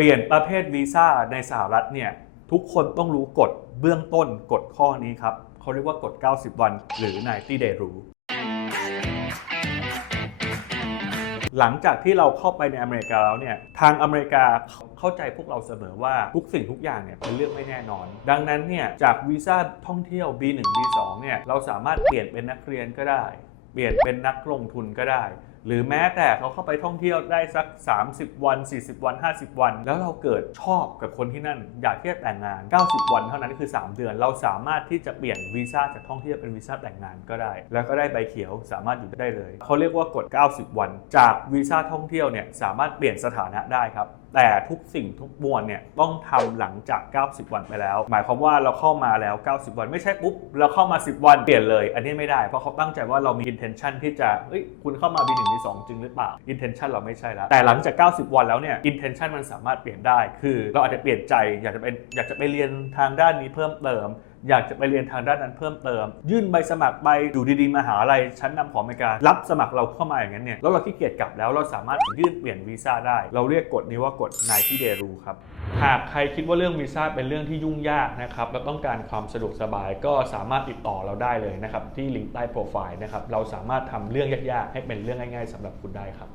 เปลี่ยนประเภทวีซ่าในสหรัฐเนี่ยทุกคนต้องรู้กฎเบื้องต้นกฎข้อนี้ครับเขาเรียกว่ากฎ 90 วัน หรือ 90 day rule หลังจากที่เราเข้าไปในอเมริกาแล้วเนี่ยทางอเมริกาเข้าใจพวกเราเสมอว่าทุกสิ่งทุกอย่างเนี่ยเป็นเรื่องไม่แน่นอน ดังนั้นเนี่ยจากวีซ่าท่องเที่ยว B1 B2 เนี่ยเราสามารถเปลี่ยนเป็นนักเรียนก็ได้ เปลี่ยนเป็นนักลงทุนก็ได้ หรือแม้แต่เขาเข้าไปท่องเที่ยวได้สัก 30 วัน 40 วัน 50 วัน แล้วเราเกิดชอบกับคนที่นั่น อยากที่จะแต่งงาน 90 วันเท่านั้นคือ 3 เดือน เราสามารถที่จะเปลี่ยนวีซ่าจากท่องเที่ยวเป็นวีซ่าแต่งงานก็ได้ แล้วก็ได้ใบเขียวสามารถอยู่ได้เลยเขาเรียกว่ากฎ 90 วัน จากวีซ่าท่องเที่ยวเนี่ยสามารถเปลี่ยนสถานะได้ครับแต่ทุกสิ่งทุกมวลเนี่ยต้องทำหลังจาก 90 วันไปแล้ว หมายความว่าเราเข้ามาแล้ว 90 วันไม่ใช่ปุ๊บเราเข้ามา 10 วันเปลี่ยนเลย อันนี้ไม่ได้เพราะเขาตั้งใจว่าเรามี intention ที่จะเอ้ยคุณเข้ามา B1 B2 จริงหรือเปล่า intention เราไม่ใช่แล้ว แต่หลังจาก 90 วันแล้วเนี่ย intention มันสามารถเปลี่ยนได้ คือ เราอาจจะเปลี่ยนใจอยากจะเป็นอยากจะไปเรียนทางด้านนี้เพิ่มเติม อยากจะไปเรียนทางด้านนั้นเพิ่มเติม ยื่นใบสมัครไปอยู่ดีๆมหาลัยชั้นนำของอเมริกา รับสมัครเราเข้ามาอย่างนั้นเนี่ยแล้วเราขี้เกียจกลับแล้วเราสามารถยื่นเปลี่ยนวีซ่าได้ เราเรียกกฎนี้ว่ากฎ90 day rule ครับหากใครคิดว่าเรื่องวีซ่าเป็นเรื่องที่ยุ่งยากนะครับแล้วต้องการความสะดวกสบายก็สามารถติดต่อเราได้เลยนะครับที่ลิงก์ใต้โปรไฟล์นะครับเราสามารถทำเรื่องยากๆ ให้เป็นเรื่องง่าย ๆสำหรับคุณได้ครับ